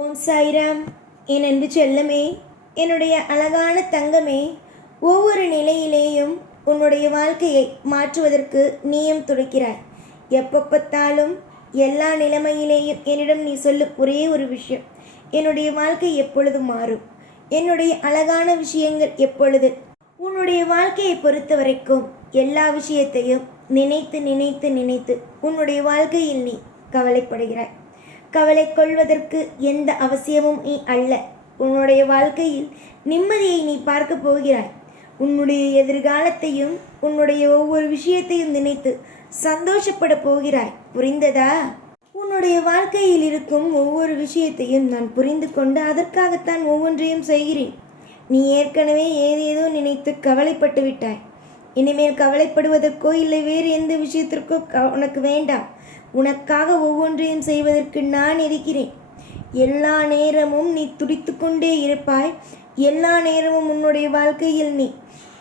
ஓம் சாய்ராம். என் அன்பு செல்லமே, என்னுடைய அழகான தங்கமே, ஒவ்வொரு நிலையிலேயும் உன்னுடைய வாழ்க்கையை மாற்றுவதற்கு நீயும் துடிக்கிறாய். எப்போ பார்த்தாலும் எல்லா நிலைமையிலேயும் என்னிடம் நீ சொல்லும் ஒரே ஒரு விஷயம், என்னுடைய வாழ்க்கை எப்பொழுது மாறும், என்னுடைய அழகான விஷயங்கள் எப்பொழுது. உன்னுடைய வாழ்க்கையை பொறுத்த வரைக்கும் எல்லா விஷயத்தையும் நினைத்து நினைத்து நினைத்து உன்னுடைய வாழ்க்கையில் நீ கவலைப்படுகிறாய். கவலை கொள்வதற்கு எந்த அவசியமும் நீ அல்ல. உன்னுடைய வாழ்க்கையில் நிம்மதியை நீ பார்க்க போகிறாய். உன்னுடைய எதிர்காலத்தையும் உன்னுடைய ஒவ்வொரு விஷயத்தையும் நினைத்து சந்தோஷப்பட போகிறாய். புரிந்ததா? உன்னுடைய வாழ்க்கையில் இருக்கும் ஒவ்வொரு விஷயத்தையும் நான் புரிந்து கொண்டு அதற்காகத்தான் ஒவ்வொன்றையும் செய்கிறேன். நீ ஏற்கனவே ஏதேதோ நினைத்து கவலைப்பட்டு விட்டாய். இனிமேல் கவலைப்படுவதற்கோ இல்லை வேறு எந்த விஷயத்திற்கோ உனக்கு வேண்டாம். உனக்காக ஒவ்வொன்றையும் செய்வதற்கு நான் இருக்கிறேன். எல்லா நேரமும் நீ துடித்து கொண்டே இருப்பாய். எல்லா நேரமும் உன்னுடைய வாழ்க்கையில் நீ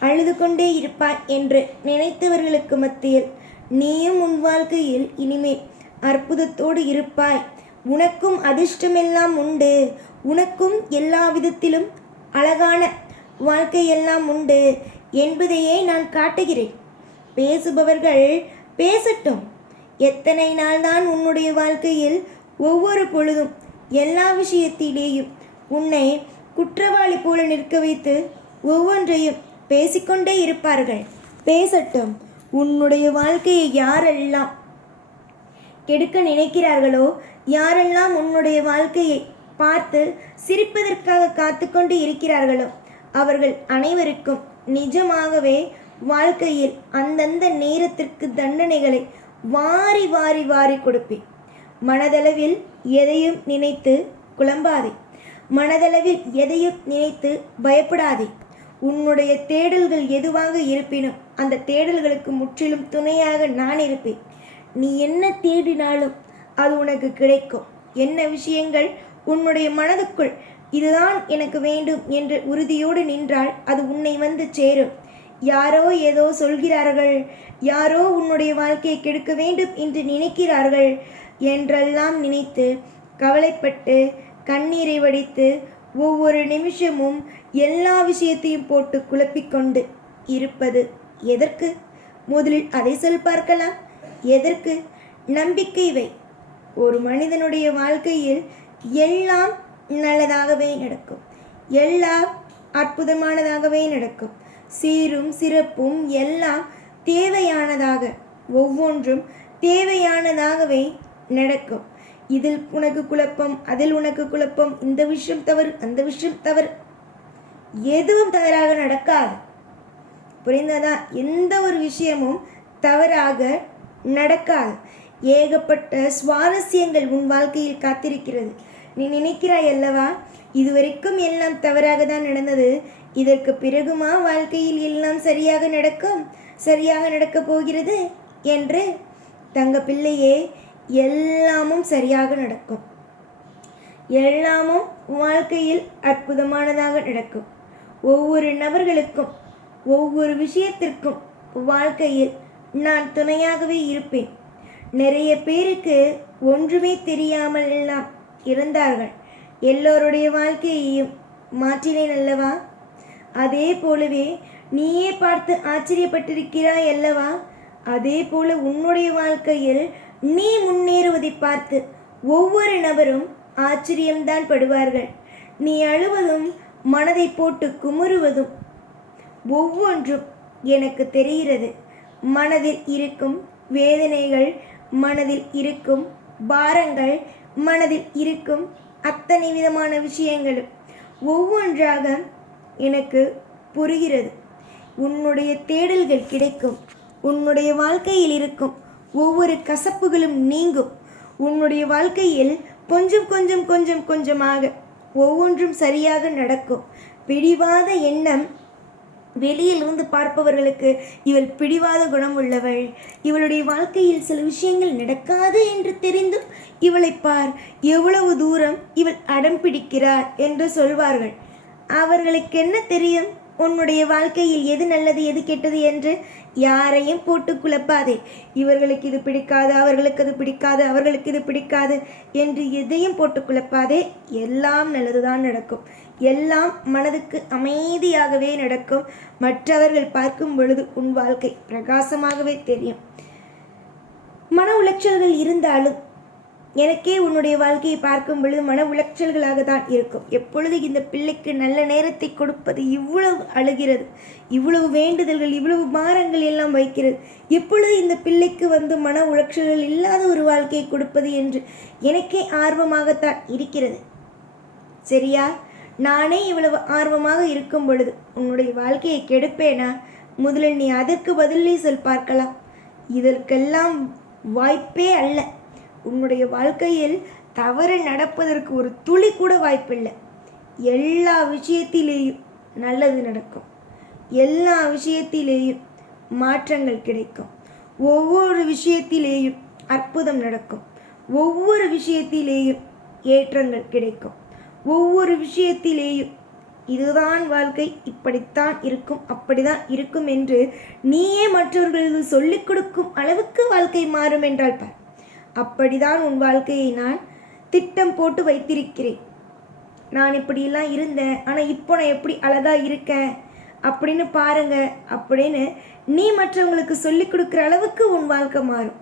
அழுது கொண்டே இருப்பாய் என்று நினைத்தவர்களுக்கு மத்தியில் நீயும் உன் வாழ்க்கையில் இனிமேல் அற்புதத்தோடு இருப்பாய். உனக்கும் அதிர்ஷ்டமெல்லாம் உண்டு. உனக்கும் எல்லா விதத்திலும் அழகான வாழ்க்கையெல்லாம் உண்டு என்பதையே நான் காட்டுகிறேன். பேசுபவர்கள் பேசட்டும். எத்தனை நாள்தான் உன்னுடைய வாழ்க்கையில் ஒவ்வொரு பொழுதும் எல்லா விஷயத்திலேயும் உன்னை குற்றவாளி போல நிற்க வைத்து ஒவ்வொன்றையும் பேசிக்கொண்டே இருப்பார்கள். பேசட்டும். உன்னுடைய வாழ்க்கையை யாரெல்லாம் கெடுக்க நினைக்கிறார்களோ, யாரெல்லாம் உன்னுடைய வாழ்க்கையை பார்த்து சிரிப்பதற்காக காத்து கொண்டு இருக்கிறார்களோ, அவர்கள் அனைவருக்கும் நிஜமாகவே வாழ்க்கையில் அந்தந்த நேரத்திற்கு தண்டனைகளை வாரி வாரி வாரி கொடுப்பேன். மனதளவில் எதையும் நினைத்து குழம்பாதே. மனதளவில் எதையும் நினைத்து பயப்படாதே. உன்னுடைய தேடல்கள் எதுவாக இருப்பினும் அந்த தேடல்களுக்கு முற்றிலும் துணையாக நான் இருப்பேன். நீ என்ன தேடினாலும் அது உனக்கு கிடைக்கும். என்ன விஷயங்கள் உன்னுடைய மனதுக்குள் இதுதான் எனக்கு வேண்டும் என்று உறுதியோடு நின்றால் அது உன்னை வந்து சேரும். யாரோ ஏதோ சொல்கிறார்கள், யாரோ உன்னுடைய வாழ்க்கையை கெடுக்க வேண்டும் என்று நினைக்கிறார்கள் என்றெல்லாம் நினைத்து கவலைப்பட்டு கண்ணீரை வடித்து ஒவ்வொரு நிமிஷமும் எல்லா விஷயத்தையும் போட்டு குழப்பிக்கொண்டு இருப்பது எதற்கு? முதலில் அதை சொல் பார்க்கலாம். எதற்கு? நம்பிக்கை வை. ஒரு மனிதனுடைய வாழ்க்கையில் எல்லாம் நல்லதாகவே நடக்கும். எல்லாம் அற்புதமானதாகவே நடக்கும். சீரும் சிறப்பும் எல்லாம் தேவையானதாக, ஒவ்வொன்றும் தேவையானதாகவே நடக்கும். இதில் உனக்கு குழப்பம், அதில் உனக்கு குழப்பம், இந்த விஷயம் தவறு, அந்த விஷயம் தவறு, எதுவும் தவறாக நடக்காது. புரிந்ததா? எந்த ஒரு விஷயமும் தவறாக நடக்காது. ஏகப்பட்ட சுவாரஸ்யங்கள் உன் வாழ்க்கையில் காத்திருக்கிறது. நீ நினைக்கிறாய் அல்லவா, இதுவரைக்கும் எல்லாம் தவறாக தான் நடந்தது, இதற்கு பிறகுமா வாழ்க்கையில் எல்லாம் சரியாக நடக்கும், சரியாக நடக்கப் போகிறது என்று. தங்க பிள்ளையே, எல்லாமும் சரியாக நடக்கும். எல்லாமும் வாழ்க்கையில் அற்புதமானதாக நடக்கும். ஒவ்வொரு நபர்களுக்கும் ஒவ்வொரு விஷயத்திற்கும் வாழ்க்கையில் நான் துணையாகவே இருப்பேன். நிறைய பேருக்கு ஒன்றுமே தெரியாமல் எல்லாம் இருந்தார்கள். எல்லோருடைய வாழ்க்கையையும் மாற்றினேன் அல்லவா? அதே போலவே நீயே பார்த்து ஆச்சரியப்பட்டிருக்கிறாய் அல்லவா? அதே போல உன்னுடைய வாழ்க்கையில் நீ முன்னேறுவதை பார்த்து ஒவ்வொரு நபரும் ஆச்சரியம்தான் படுவார்கள். நீ அழுவதும் மனதை போட்டு குமுறுவதும் ஒவ்வொன்றும் எனக்கு தெரிகிறது. மனதில் இருக்கும் வேதனைகள், மனதில் இருக்கும் பாரங்கள், மனதில் இருக்கும் அத்தனை விதமான விஷயங்களும் ஒவ்வொன்றாக எனக்கு புரிகிறது. உன்னுடைய தேடல்கள் கிடைக்கும். உன்னுடைய வாழ்க்கையில் இருக்கும் ஒவ்வொரு கசப்புகளும் நீங்கும். உன்னுடைய வாழ்க்கையில் கொஞ்சம் கொஞ்சம் கொஞ்சம் கொஞ்சமாக ஒவ்வொன்றும் சரியாக நடக்கும். பிடிவாத எண்ணம் வெளியிலிருந்து பார்ப்பவர்களுக்கு இவள் பிடிவாத குணம் உள்ளவள், இவளுடைய வாழ்க்கையில் சில விஷயங்கள் நடக்காது என்று தெரிந்தும் இவளை பார், எவ்வளவு தூரம் இவள் அடம் பிடிக்கிறார் என்று சொல்வார்கள். அவர்களுக்கு என்ன தெரியும் உன்னுடைய வாழ்க்கையில் எது நல்லது எது கெட்டது என்று? யாரையும் போட்டு குழப்பாதே. இவர்களுக்கு இது பிடிக்காது, அவர்களுக்கு அது பிடிக்காது, அவர்களுக்கு இது பிடிக்காது என்று எதையும் போட்டு குழப்பாதே. எல்லாம் நல்லதுதான் நடக்கும். எல்லாம் மனதுக்கு அமைதியாகவே நடக்கும். மற்றவர்கள் பார்க்கும் பொழுது உன் வாழ்க்கை பிரகாசமாகவே தெரியும். மன உளைச்சல்கள் இருந்தாலும் எனக்கே உன்னுடைய வாழ்க்கையை பார்க்கும் பொழுது மன உளைச்சல்களாக தான் இருக்கும். எப்பொழுது இந்த பிள்ளைக்கு நல்ல நேரத்தை கொடுப்பது, இவ்வளவு அழுகிறது, இவ்வளவு வேண்டுதல்கள், இவ்வளவு பாரங்கள் எல்லாம் வைக்கிறது, எப்பொழுது இந்த பிள்ளைக்கு மன உளைச்சல்கள் இல்லாத ஒரு வாழ்க்கையை கொடுப்பது என்று எனக்கே ஆர்வமாகத்தான் இருக்கிறது. சரியா? நானே இவ்வளவு ஆர்வமாக இருக்கும் பொழுது உன்னுடைய வாழ்க்கையை கெடுப்பேனா? முதலில் நீ அதற்கு பதிலே சொல் பார்க்கலாம். இதற்கெல்லாம் வாய்ப்பே அல்ல. உன்னுடைய வாழ்க்கையில் தவறு நடப்பதற்கு ஒரு துளி கூட வாய்ப்பில்லை. எல்லா விஷயத்திலேயும் நல்லது நடக்கும். எல்லா விஷயத்திலேயும் மாற்றங்கள் கிடைக்கும். ஒவ்வொரு விஷயத்திலேயும் அற்புதம் நடக்கும். ஒவ்வொரு விஷயத்திலேயும் ஏற்றங்கள் கிடைக்கும். ஒவ்வொரு விஷயத்திலேயும் இதுதான் வாழ்க்கை, இப்படித்தான் இருக்கும், அப்படிதான் இருக்கும் என்று நீயே மற்றவர்களுக்கு சொல்லிக் கொடுக்கும் அளவுக்கு வாழ்க்கை மாறும் என்றால் பார். அப்படிதான் உன் வாழ்க்கையை நான் திட்டம் போட்டு வைத்திருக்கிறேன். நான் இப்படியெல்லாம் இருந்தேன், ஆனால் இப்போ நான் எப்படி அழகாக இருக்கேன் அப்படின்னு பாருங்க அப்படின்னு நீ மற்றவங்களுக்கு சொல்லிக் கொடுக்குற அளவுக்கு உன் வாழ்க்கை மாறும்.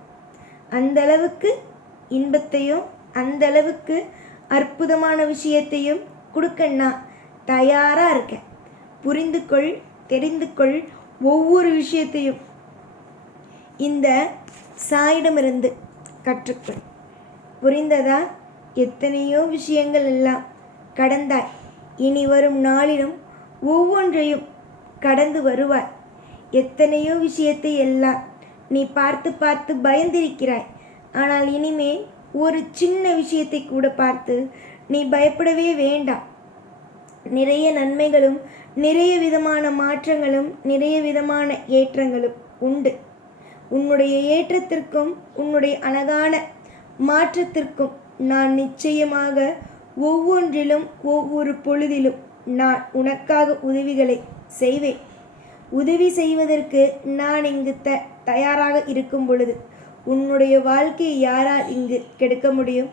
அந்த அளவுக்கு இன்பத்தையும் அந்த அளவுக்கு அற்புதமான விஷயத்தையும் கொடுக்க நான் தயாராக இருக்கேன். புரிந்து கொள், தெரிந்து கொள். ஒவ்வொரு விஷயத்தையும் இந்த சாயிடமிருந்து கற்றுக்கொள். புரிந்ததா? எத்தனையோ விஷயங்கள் எல்லாம் கடந்தாய். இனி வரும் நாளிலும் ஒவ்வொன்றையும் கடந்து வருவாய். எத்தனையோ விஷயத்தை எல்லாம் நீ பார்த்து பார்த்து பயந்திருக்கிறாய். ஆனால் இனிமேல் ஒரு சின்ன விஷயத்தை கூட பார்த்து நீ பயப்படவே வேண்டாம். நிறைய நன்மைகளும் நிறைய விதமான மாற்றங்களும் நிறைய விதமான ஏற்றங்களும் உண்டு. உன்னுடைய ஏற்றத்திற்கும் உன்னுடைய அழகான மாற்றத்திற்கும் நான் நிச்சயமாக ஒவ்வொன்றிலும் ஒவ்வொரு பொழுதிலும் நான் உனக்காக உதவிகளை செய்வேன். உதவி செய்வதற்கு நான் இங்கு தயாராக இருக்கும் பொழுது உன்னுடைய வாழ்க்கையை யாரால் இங்கு கெடுக்க முடியும்?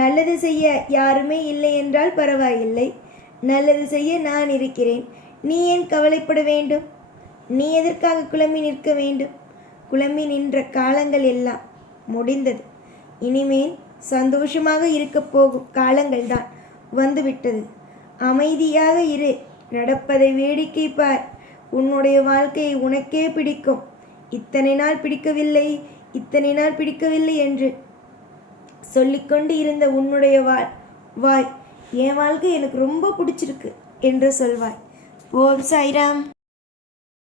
நல்லது செய்ய யாருமே இல்லை என்றால் பரவாயில்லை. நல்லது செய்ய நான் இருக்கிறேன். நீ ஏன் கவலைப்பட வேண்டும்? நீ எதற்காக குழம்பி நிற்க வேண்டும்? குழம்பி நின்ற காலங்கள் எல்லாம் முடிந்தது. இனிமேல் சந்தோஷமாக இருக்க போகும் காலங்கள் தான் வந்துவிட்டது. அமைதியாக இரு. நடப்பதை வேடிக்கை பார். உன்னுடைய வாழ்க்கையை உனக்கே பிடிக்கும். இத்தனை நாள் பிடிக்கவில்லை, இத்தனை நாள் பிடிக்கவில்லை என்று சொல்லிக்கொண்டு இருந்த உன்னுடைய வாய் என் வாழ்க்கை எனக்கு ரொம்ப பிடிச்சிருக்கு என்று சொல்வாய். ஓம் சாய்ராம்.